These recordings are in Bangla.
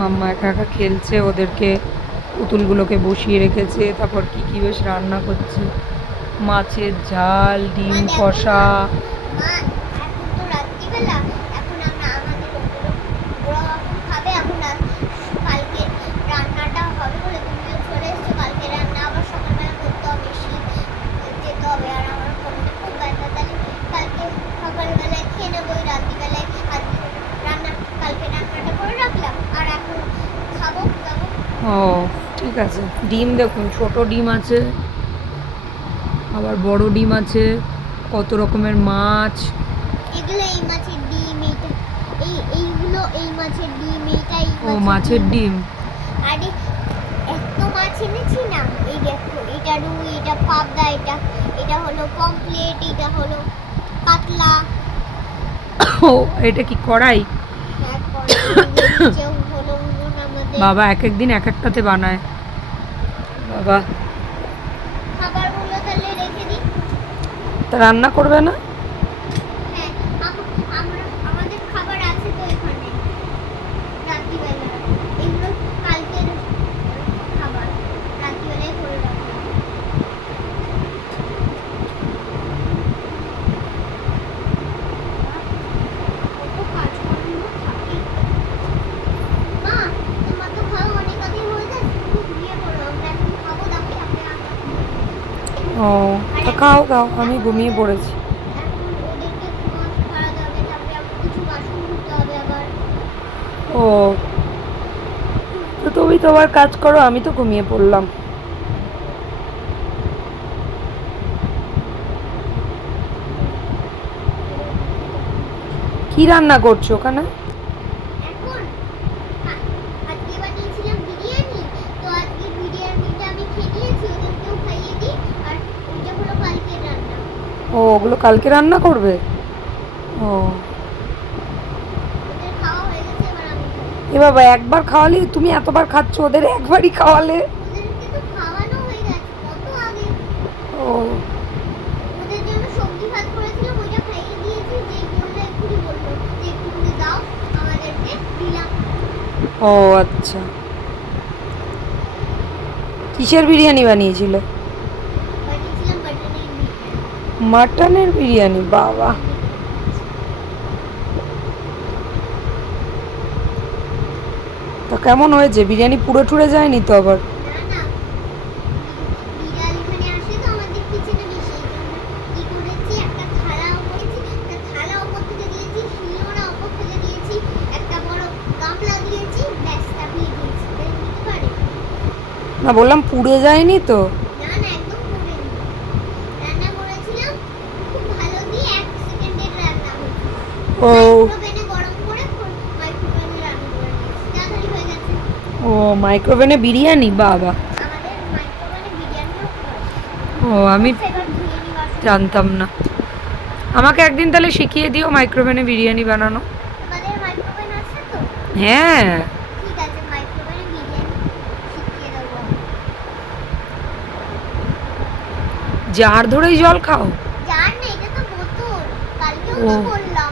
মাম্মা একা একা খেলছে, ওদেরকে পুতুলগুলোকে বসিয়ে রেখেছে। তারপর কি কি বেশ রান্না করছে, মাছের ঝাল, ডিম কষা। ও ঠিক আছে। ডিম দেখুন, ছোট ডিম আছে, আবার বড় ডিম আছে, কত রকমের মাছ। এগুলো এই মাছের ডিম, এইগুলো এই মাছের ডিম, এইটাই ও মাছের ডিম। আরে এত মাছ এনেছি না, এই দেখো, এটা রুই, এটা পাবদা, এটা হলো পমফ্লেট, এটা হলো কাতলা। ও এটা কি কড়াই? বাবা এক এক দিন এক একটাতে বানায় বাবা। খাবারগুলো তাহলে রেখে দিই। তা রান্না করবে না? হ্যাঁ, আমাদের খাবার আছে তো এখানে রাত্রিবেলা। এগুলো কালকের খাবার, রাত্রিবেলায় করে রাখলাম। কত কাজকর্ম থাকে। মা, তোমার তো খাওয়া অনেক আগে হয়ে গেছে, তুমি ঘুমিয়ে পড়ো, আমরা এখন খাবো, তারপরে আমরা রান্না করবো। ও তা খাও খাও, আমি ঘুমিয়ে পড়েছি। এখন ওদেরকে মাছ খাওয়াতে হবে, তারপরে আবার কিছু বাসন ধুতে হবে আবার। ও তো তুমি তোমার কাজ করো, আমি তো ঘুমিয়ে পড়লাম। কি রান্না করছো ওখানে? এখন আজকে বানিয়েছিলাম বিরিয়ানি, তো আজকে বিরিয়ানিটা আমি খেয়ে নিয়েছি, ওদেরকেও খাইয়ে দিই। আর ওইটা হলো কালকে রান্না। ও ওগুলো কালকে রান্না করবে? ও ওদের খাওয়া হয়ে গেছে, এবার আমি খাবো। এ বাবা, একবার খাওয়ালে তুমি এতবার খাচ্ছ, ওদের একবারই খাওয়ালে। ওদেরকে তো খাওয়ানো হয়ে গেছে কত আগে। ও ওদের জন্য সবজি ভাত করেছিলাম, ওইটা খাইয়ে দিয়েছি। যে বললো এক্ষুনি বললো যে একটুখানি দাও, আমাদেরকে দিলাম। ও আচ্ছা। কিসের বিরিয়ানি বানিয়েছিল? বানিয়েছিলাম বাটানের বিরিয়ানি। মাটনের বিরিয়ানি, বাবা। তা কেমন হয়েছে বিরিয়ানি? পুড়ে টুড়ে যায়নি তো আবার? না না, বিড়াল এখানে আসে তো আমাদের কিচেনে বেশি, এই জন্য কি করেছি, একটা থালা করেছি, একটা থালা ওপর থেকে দিয়েছি, শিলনোড়া ওপর থেকে দিয়েছি, একটা বড় গামলা দিয়েছি, ব্যাস চাপিয়ে দিয়েছি। তাই নিতে পারে? না বললাম পুড়ে যায়নি তো। না না, একদম পুড়েনি। রান্না করেছিলাম খুব ভালো দিয়ে, 1 সেকেন্ডের রান্না হয়েছে। ও মাইক্রোওভেনে গরম করে মাইক্রোওভেনে রান্না করে নিয়েছি, তাড়াতাড়ি হয়ে গেছে। ও মাইক্রোওভেনে বিরিয়ানি, বাবা। আমাদের মাইক্রোওভেনে বিরিয়ানিও হয়। ও আমি এবার ধুয়ে নিই বাসন। জানতাম না। আমাকে একদিন তাহলে শিখিয়ে দিও মাইক্রোওভেনে বিরিয়ানি বানানো। তোমাদের মাইক্রোওভেন আছে তো? হ্যাঁ ঠিক আছে, মাইক্রোওভেনে বিরিয়ানি শিখিয়ে দেবো আমি। জার ধরেই জল খাও? জান না, এটা তো বোতল। কালকেও ও তো বললাম।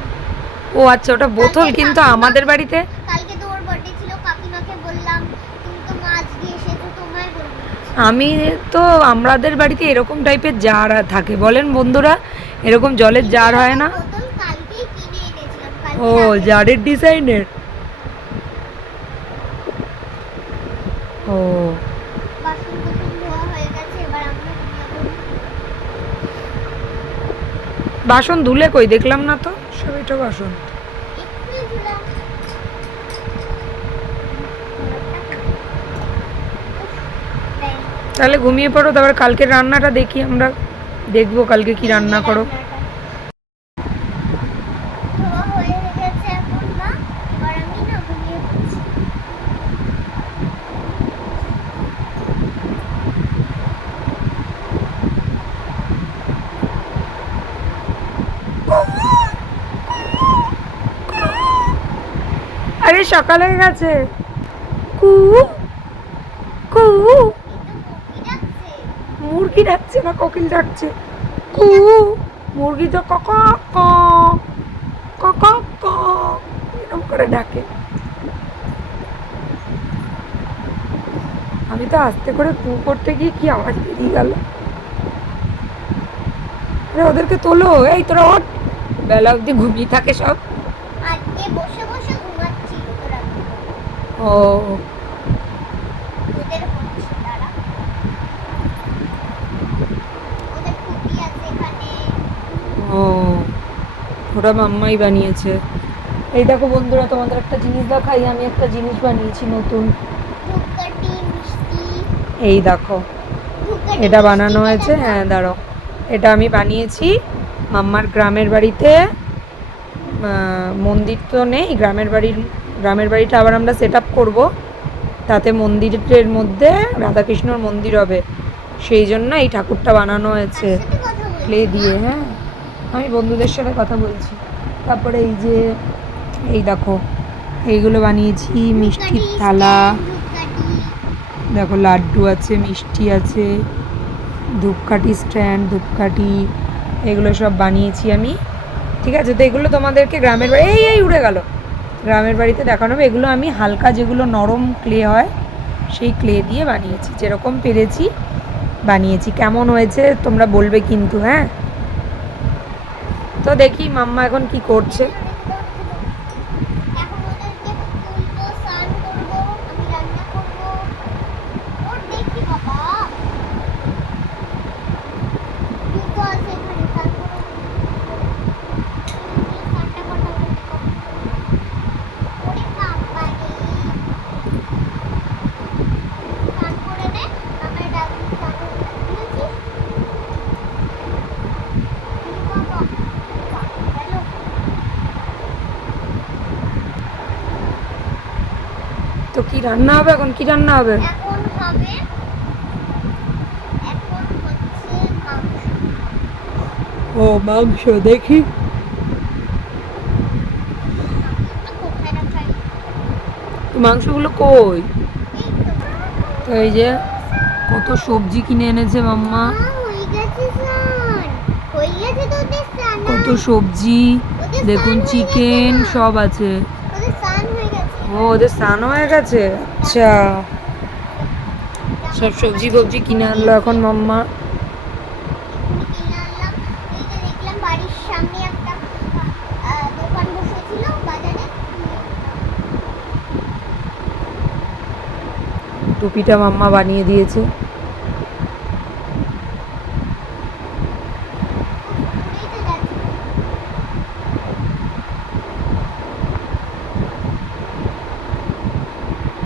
ও আচ্ছা, ওটা বোতল। কিন্তু আমাদের বাড়িতে কালকে তো ওর বার্থডে ছিল, কাকিমাকে বললাম তুমি তো মাছ দিয়ে এসেছো, তোমায় বলবো। আমি তো আমাদের বাড়িতে এরকম টাইপের জার থাকে, বলেন বন্ধুরা, এরকম জলের জার হয় না? বোতল কালকেই কিনে এনেছিলাম, ও কালকে রাতে। জারের ডিজাইনের। ও বাসন কোসন ধোয়া হয়ে গেছে, এবার আমরা ঘুমিয়ে পড়ি। বাসন ধুলে কই, দেখলাম না তো সবইটা বাসন। এক্ষুনি ধুলাম। তাহলে ঘুমিয়ে পড়ো, তারপর কালকের রান্নাটা দেখি, আমরা দেখবো কালকে কি রান্না করো। ধোয়া হয়ে গেছে এখন, মা এবার আমি না ঘুমিয়ে পড়ছি। আরে সকাল হয়ে গেছে। কু কু এটা ডাকছে। মুরগি ডাকছে না কোকিল ডাকছে? কু মুরগি তো কক ক কক ক এরকম করে ডাকে। আমি তো আস্তে করে কু করতে গিয়ে কি আমার বেরিয়ে গেল। আরে ওদেরকে তোলো, এই তোরা ওঠ, বেলা অবধি ঘুমিয়ে থাকে সব। আজকে বসে বসে ঘুমাচ্ছিল তোরা। ও ওদের হচ্ছে তারা, ওদের টুপি আছে এখানে। ও ওটা মাম্মাই বানিয়েছে। এই দেখো বন্ধুরা, তোমাদের একটা জিনিস দেখাই, আমি একটা জিনিস বানিয়েছি নতুন। ধূপকাঠি মিষ্টি। এই দেখো, ধূপকাঠি এটা মিষ্টি বানানো কে হয়েছে। দেখো? হ্যাঁ দাঁড়াও, এটা আমি বানিয়েছি মাম্মার গ্রামের বাড়িতে। মন্দির তো নেই গ্রামের বাড়িটা আবার আমরা সেট আপ করবো, তাতে মন্দিরের মধ্যে রাধাকৃষ্ণর মন্দির হবে, সেই জন্য এই ঠাকুরটা বানানো হয়েছে কার সাথে কথা বলছো, ক্লে দিয়ে। মা? হ্যাঁ, আমি বন্ধুদের সাথে কথা বলছি। তারপরে এই যে, এই দেখো, এইগুলো বানিয়েছি, মিষ্টির ধূপকাঠি থালা, stand, ধূপকাঠি। দেখো লাড্ডু আছে, মিষ্টি আছে, ধূপকাঠি স্ট্যান্ড, ধূপকাঠি, এগুলো সব বানিয়েছি আমি। ঠিক আছে, তো এগুলো তোমাদেরকে গ্রামের বাড়ি, এই উড়ে গেল, গ্রামের বাড়িতে দেখানো হবে। এগুলো আমি হালকা, যেগুলো নরম ক্লে হয় সেই ক্লে দিয়ে বানিয়েছি, যেরকম পেরেছি বানিয়েছি। কেমন হয়েছে তোমরা বলবে কিন্তু, হ্যাঁ। তো দেখি মাম্মা এখন কি করছে। এখন ওদেরকে তুলবো, স্নান করবো, আমি রান্না করবো। ওর দেখি বাবা, জুতো আছে এখানে, স্নান করবো। স্নানটা করতে হবে। ওরে বাবা রে, স্নান করে নে, আমার ডাকি স্নান বুঝেছিস? বাবা, হ্যালো। তো কি রান্না হবে এখন, কি রান্না হবে? এখন হবে, এখন হচ্ছে মাংস। ও মাংস, দেখি। মাংসটা কোথায় রাখা? তো মাংসগুলো কই? এই তো। তো এই যে কত সবজি কিনে এনেছে মাম্মা, হয়ে গেছে স্নান, হয়ে গেছে তোদের স্নান। কত সবজি, ওদের দেখুন স্নান হয়ে চিকেন গেছে মা। সব আছে। ওদের স্নান হয়ে গেছে। ও ওদের স্নান হয়ে গেছে, আচ্ছা। সব সবজি ফবজি কিনে আনলো এখন মাম্মা। এক্ষুনি কিনে আনলাম। এই যে দেখলাম বাড়ির সামনে একটা দোকান বসেছিল বাজারে। টুপিটা মাম্মা বানিয়ে দিয়েছে। উড়েই তো যাচ্ছে।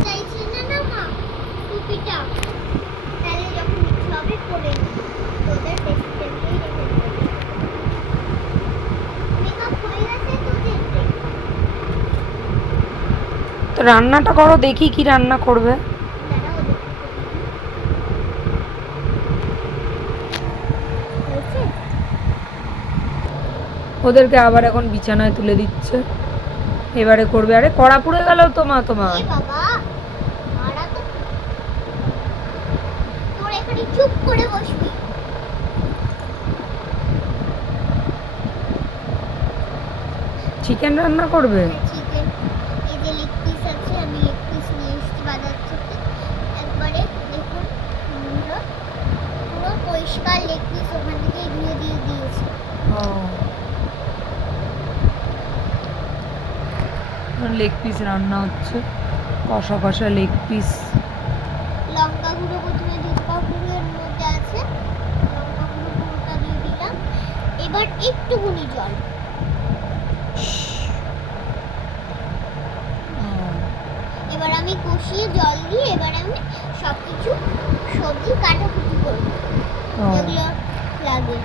চাইছি না না মা টুপিটা, তাহলে যখন ইচ্ছে হবে পরে নেব। তোদের টেস্টেই রেখে দেবো। মেকআপ হয়ে গেছে তোদের? তো রান্নাটা করো, দেখি কি রান্না করবে। দাঁড়াও দেখি। হয়েছে? ওদেরকে আবার এখন বিছানায় তুলে দিচ্ছে, এবারে করবে। আরে কড়া পুড়ে গেল তো মা তোমার। এ বাবা, মারা তো। তোর এখানে চুপ করে বসবি। চিকেন রান্না করবে? চিকেন, এই যে লেগ পিস আছে, আমি লেগ পিস নিয়ে এসেছি বাজার থেকে। একবারে দেখুন বন্ধুরা, পুরো পরিষ্কার লেগ পিস ওখান থেকে ধুয়ে দিয়ে দিয়েছি। লেগ পিস রান্না হচ্ছে, কষা কষা লেগ পিস। লঙ্কা গুঁড়ো প্রথমে ধূপা গুঁড়োর মধ্যে আছে, লঙ্কা গুঁড়ো পুরোটা দিয়ে দিলাম। এবার একটুখানি জল, এবার আমি কষিয়ে জল দিয়ে এবার আমি সব কিছু সবজি কাটাকুটি করবো যেগুলো লাগে।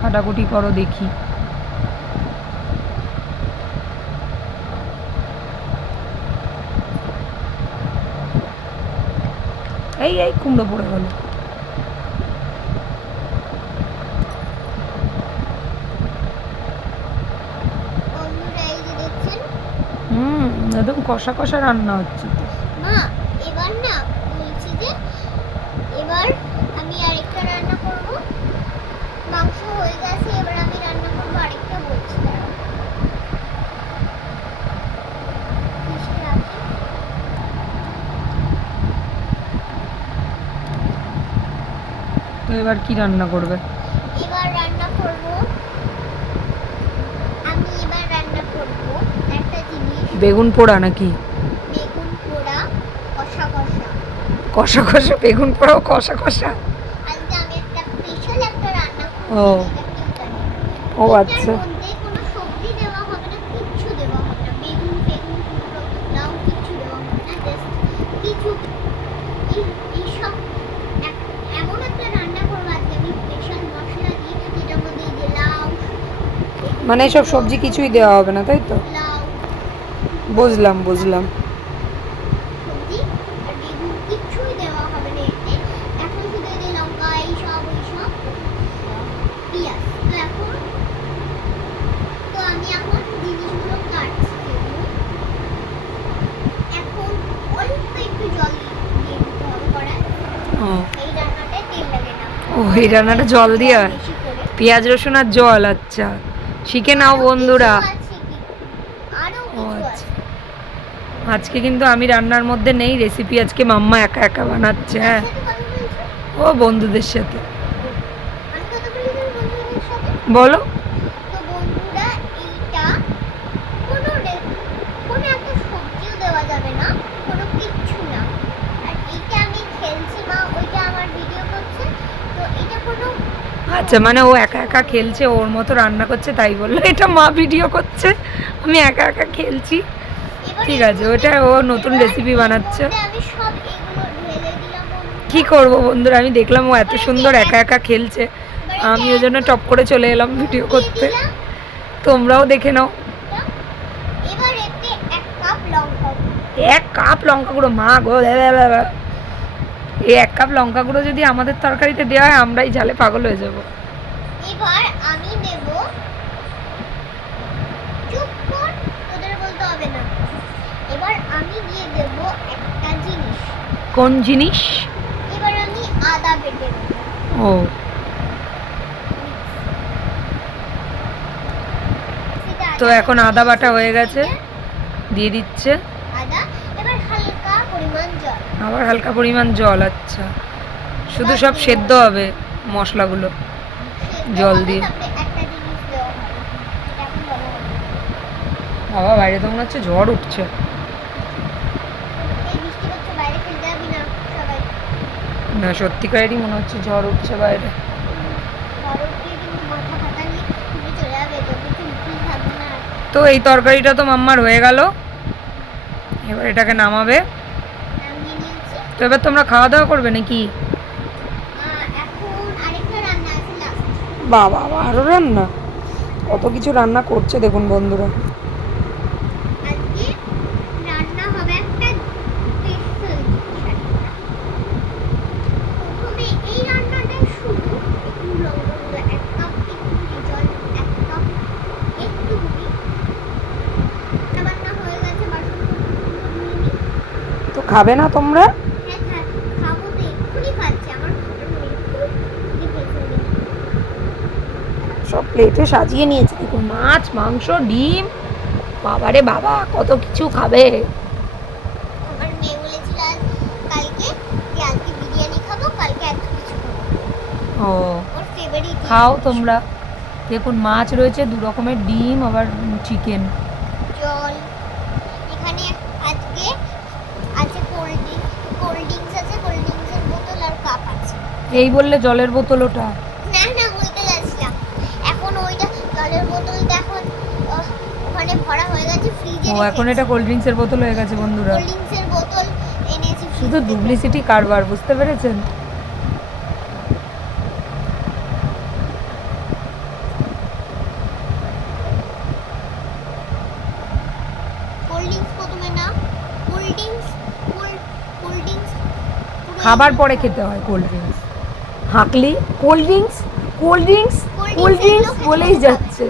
কাটাকুটি করো দেখি। এই এই কুমড়ো পড়ে গেল। বন্ধুরা এই যে দেখছেন, একদম কষা কষা রান্না হচ্ছে। মা এবার না বলছি যে এবার আমি আরেকটা রান্না করব। মাংস হয়ে গেছে, এবার আমি রান্না করব আরেকটা, বলছি দাঁড়াও। কিসে রাখি? এবার কি রান্না করবে? এবার রান্না করব একটা জিনিস, বেগুন পোড়া নাকি? বেগুন পোড়া কষা কষা। কষা কষা বেগুন পোড়াও কষা কষা? আজকে আমি একটা স্পেশাল একটা রান্না ও। করছি, যেটা কি জানি ও এটার আচ্ছা। মধ্যে কোনো সবজি দেওয়া হবে না, কিচ্ছু দেওয়া হবে না, বেগুন বেগুন কুমড়ো লাউ কিচ্ছু দেওয়া হবে না, জাস্ট কিছু এইসব এমন একটা রান্না করবো আজকে আমি স্পেশাল মশলা দিয়ে, যেটার মধ্যে এই যে লাউ, মানে এসব সবজি কিছুই দেওয়া হবে না, তাই তো? লাউ বুঝলাম বুঝলাম। সবজি আর বেগুন কিচ্ছুই দেওয়া হবে না এতে। এখন শুধু এই যে লঙ্কা এইসব পেঁয়াজ। তো আমি এখন জিনিসগুলো কাটছি এগুলো। এখন অল্প একটু জল দিয়ে দিতে হবে কড়ায়। ও এই রান্নাটায় তেল লাগে না। ও, এই রান্নাটা জল দিয়ে হয়? বেশি করে। পেঁয়াজ রসুন আর জল, আচ্ছা শিখে নাও আরো বন্ধুরা। কিছু আছে আরো ও কিছু আচ্ছা। আছে। আজকে কিন্তু আমি রান্নার মধ্যে নেই, রেসিপি আজকে মাম্মা একা একা বানাচ্ছে। হ্যাঁ, সাথে কথা বলছো? ও বন্ধুদের সাথে। আমি কথা বলি তোর বন্ধুদের সাথে। বলো। তো বন্ধুরা এইটা কোনো একটা সবজিও দেওয়া যাবে না, কোনো কিচ্ছু না। আর এইটা আমি খেলছি, মা ওইটা আমার ভিডিও করছে, তো এটা কোনো আচ্ছা, মানে ও একা একা খেলছে, ওর মতো রান্না করছে, তাই বললো এটা মা ভিডিও করছে, আমি একা একা খেলছি। এবার ঠিক এর আছে, মধ্যে- ওটা ও নতুন এবার রেসিপি এর বানাচ্ছে। মধ্যে আমি সব এগুলো ঢেলে দিলাম বন্ধুরা। কি করব বন্ধুরা, আমি দেখলাম ও এত সুন্দর একা একা খেলছে, আমি ওই জন্য টপ করে চলে এলাম ভিডিও দিয়ে করতে। দিলাম। তোমরাও দেখে নাও। এবার এতে 1 কাপ লঙ্কা গুঁড়ো। 1 কাপ লঙ্কা গুঁড়ো, মা গো! এই 1 কাপ লঙ্কা গুঁড়ো যদি আমাদের তরকারিতে দেওয়া হয়, আমরাই ঝালে পাগল হয়ে যাব। এবার আমি দেব, চুপ কর, তোদের বলতে হবে না। এবার আমি দিয়ে দেব একটা জিনিস। কোন জিনিস? এবার আমি আদা বেটে দেব। ও তো এখন আদা বাটা হয়ে গেছে, দিয়ে দিচ্ছে আদা। এবার হালকা পরিমাণ জল। আবার হালকা পরিমাণ জল। আচ্ছা, শুধু সব সেদ্ধ হবে মশলাগুলো জল দিয়ে? তারপরে একটা জিনিস দেওয়া হবে, যেটা এখন বলা হবে। বাবা, বাইরে তো মনে হচ্ছে ঝড় উঠছে। এই বৃষ্টি হচ্ছে, বাইরে খেলতে যাবি না সবাই। না, সত্যিকারেরই মনে হচ্ছে ঝড় উঠছে বাইরে। বরফ দিয়ে কিন্তু মাথা ফাটা নিয়ে তুমি চলে যাবে, তো কিছু উঠতে থাকবে না আর। তো এই তরকারিটা তো মাম্মার হয়ে গেল, এবার এটাকে নামাবে। নামিয়ে নিয়েছি। তো এবার তোমরা খাওয়া দাওয়া করবে নাকি? এখন আরেকটা রান্না আছে লাস্ট। বাবা, আরো রান্না? কত কিছু রান্না করছে দেখুন বন্ধুরা। আজকে রান্না হবে একটা স্পেশাল জিনিস। প্রথমে এই রান্নাটা শুধু একটু লঙ্কা গুঁড়ো 1 কাপ, একটু জল 1 কাপ, একটু ঘি। রান্না হয়ে গেছে, বাসনগুলো ধুয়ে নিই। তো খাবে না তোমরা? হ্যাঁ খাবো তো, এক্ষুনি খাচ্ছি। আমার সব প্লেটে সাজিয়ে নিয়েছে দেখুন, মাছ মাংস ডিম, বাবারে বাবা কত কিছু খাবে। আমার মেয়ে বলেছিল কালকে যে আজকে বিরিয়ানি খাবো, কালকে এত কিছু খাবো। ও, ওর ফেভারিট। খাও তোমরা। দেখুন, মাছ রয়েছে, 2 রকমের ডিম, আবার চিকেন। জল এখানে আজকে আছে, কোল্ড ড্রিঙ্কস আছে, কোল্ড ড্রিঙ্কসের বোতল আর কাপ আছে। এই বললে জলের বোতল ওটা? না বলতে যাচ্ছিলাম, এখন ওইটা জলের বোতলটা এখন ওখানে ভরা হয়ে গেছে ফ্রিজে। ও, এখন এটা কোল্ড ড্রিঙ্কসের বোতল হয়ে গেছে বন্ধুরা। কোল্ড ড্রিঙ্কসের বোতল এনেছি। শুধু ডুপ্লিসিটি কারবার, বুঝতে পেরেছেন? কোল্ড ড্রিঙ্কস প্রথমে না, কোল্ড ড্রিঙ্কস খাবার পরে খেতে হয় কোল্ড ড্রিঙ্কস। হাঁকলি cold drinks cold drinks cold drinks বলেই যাচ্ছে।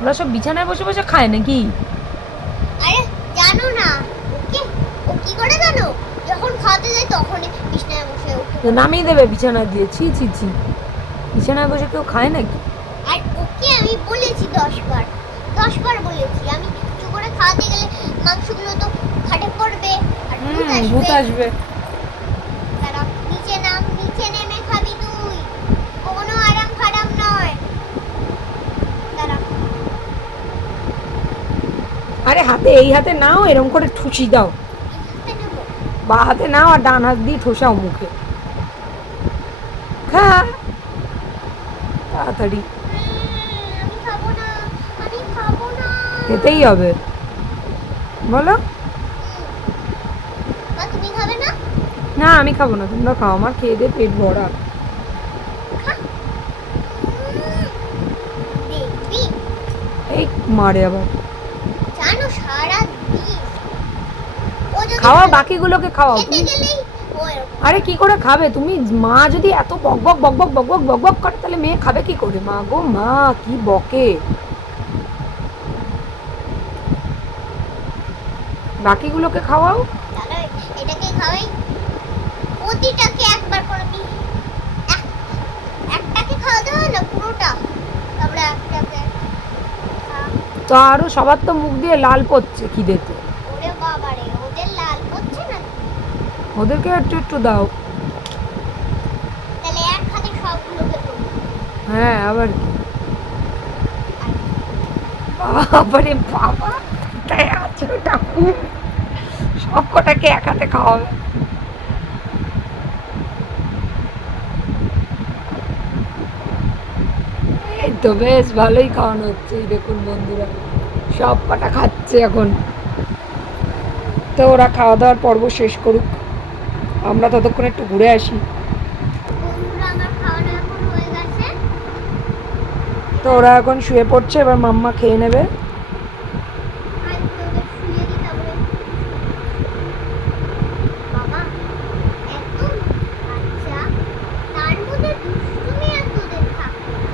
ওরা সব বিছানায় বসে বসে খায় নাকি? আরে জানো না ওকে, ও কি করে জানো, যখন খাওয়াতে যায় তখনই বিছানায় বসে ওঠে। তো নামিয়ে দেবে বিছানায় দিয়ে? ছি ছি ছি, বিছানায় বসে কেউ খায় নাকি? আর ওকে আমি বলেছি 10 বার বলেছি, আমি কিছু করে খাওয়াতে গেলে মাংসগুলো তো খাটে পড়বে আর ভূত ভূত আসবে। আসবে। দাঁড়া, নিচে নাম, নিচে নেমে খাবি তুই, কোনো আরাম ফারাম নয়। দাঁড়া, আরে হাতে, এই হাতে নাও, এরকম করে ঠুসি দাও, এই হাতে নেবো। বা হাতে নাও আর ডান হাত দিয়ে ঠোসাও মুখে। খা তাড়াতাড়ি, আমি খাবো না, আমি খাবো না। খেতেই হবে, বলো। মা তুমি খাবে না? না আমি খাবো না, তোমরা খাও, আমার খেয়ে দিয়ে পেট ভরা। খা। দেখবি এই মারে আবার। জানো সারা দিন ও যদি খাওয়া, বাকিগুলোকে খাওয়াও খেতে তুমি। গেলেই ও এরকম। আরে কি করে খাবে তুমি? মা যদি এত বক বক বক বক বক বক বক বক করে তাহলে মেয়ে খাবে কি করে? মা গো মা, কি বকে। বাকিগুলোকে খাওয়াও। তাহলে এটাকে খাওয়াই, প্রতিটাকে একবার করে একটাকে খাওয়াতে হয় না পুরোটা, তারপরে একটাকে তো আরো সবার তো মুখ দিয়ে লাল পড়ছে খিদেতে। ওরে বাবারে, ওদের লাল হচ্ছে না। ওদেরকে একটু একটু দাও। তাহলে এক হাতে সবগুলোকে দেবো। হ্যাঁ আবার কি, বাবারে বাবা, তাই আছে ওটা, সব কটাকে এক হাতে খাওয়াবে। এই তো বেশ ভালোই খাওয়ানো হচ্ছে, এই দেখুন বন্ধুরা সব কটা খাচ্ছে এখন। তো ওরা খাওয়া দাওয়ার পর্ব শেষ করুক, আমরা ততক্ষণ একটু ঘুরে আসি। বন্ধুরা আমার খাওয়ানো এখন হয়ে গেছে। তো ওরা এখন শুয়ে পড়ছে, এবার মাম্মা খেয়ে নেবে। আর তোদের শুয়ে দিই তারপরে। বাবা একদম বাচ্চা, তার মধ্যে দুষ্টুমি আর তোদের থাকবে না।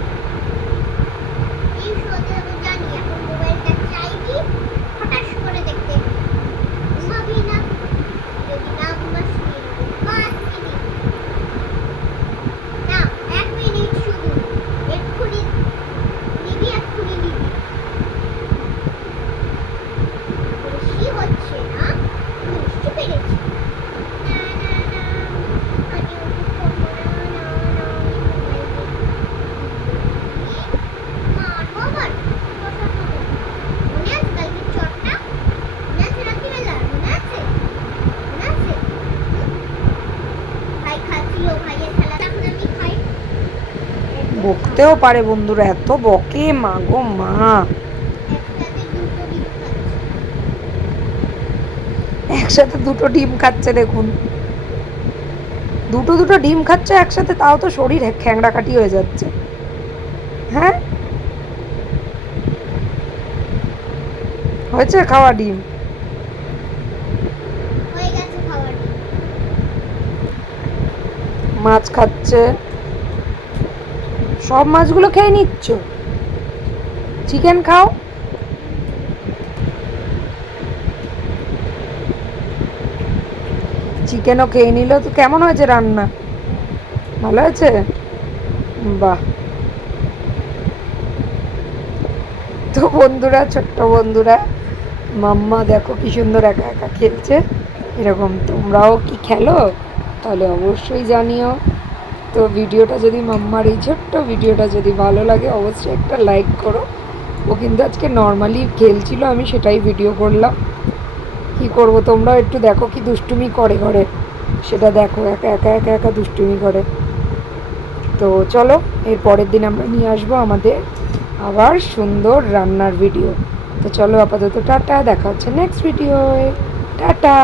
এই শোতে আমি জানি এখন মোবাইলটা চাইবি, হঠাৎ করে দেখতে ঘুমাবি না, যদি না ঘুমাস শুয়ে নেবো 5 মিনিট। না 1 মিনিট শুধু, এক্ষুনি নিবি, এক্ষুনি নিবি। বেশি হচ্ছে না, মিষ্টি পেরেছি। না না না, আমি ওকে করবো না, না না, আমি মোবাইল দেখি। মারবো আবার, কথা হবে। মনে আছে কালকে চটটা? মনে আছে রাত্রিবেলা? মনে আছে? মনে আছে? ভাই খাচ্ছিল, ভাইয়ের খেলা, এখন আমি খাই। বকতেও পারে বন্ধুরা, এত বকে, মা গো মা। একসাথে দুটো ডিম খাচ্ছি। একসাথে দুটো ডিম খাচ্ছে দেখুন, দুটো দুটো ডিম খাচ্ছে একসাথে, তাও তো শরীর খ্যাংড়া কাটি হয়ে যাচ্ছে। হ্যাঁ হয়েছে খাওয়া ডিম? হয়ে গেছে খাওয়া ডিম। মাছ খাচ্ছে, সব মাছগুলো খেয়ে নিচ্ছ। চিকেন খাও। চিকেনও খেয়ে নিল। তো কেমন হয়েছে রান্না? ভালো হয়েছে? বাহ। তো বন্ধুরা, ছোট্ট বন্ধুরা, মাম্মা দেখো কি সুন্দর একা একা খেলছে। এরকম তোমরাও কি খেলো? তাহলে অবশ্যই জানিও। তো ভিডিওটা যদি, মাম্মার এই ছোট্ট ভিডিওটা যদি ভালো লাগে অবশ্যই একটা লাইক করো। ও কিন্তু আজকে নর্মালি খেলছিল, আমি সেটাই ভিডিও করলাম। কি করব, তোমরাও একটু দেখো কি দুষ্টুমি করে ঘরে, সেটা দেখো, একা একা একা একা দুষ্টুমি করে। তো চলো, এর পরের দিন আমরা নিয়ে আসবো আমাদের আবার সুন্দর রান্নার ভিডিও। তো চলো আপাতত টাটা, দেখা হচ্ছে নেক্সট ভিডিওয়ে। টাটা।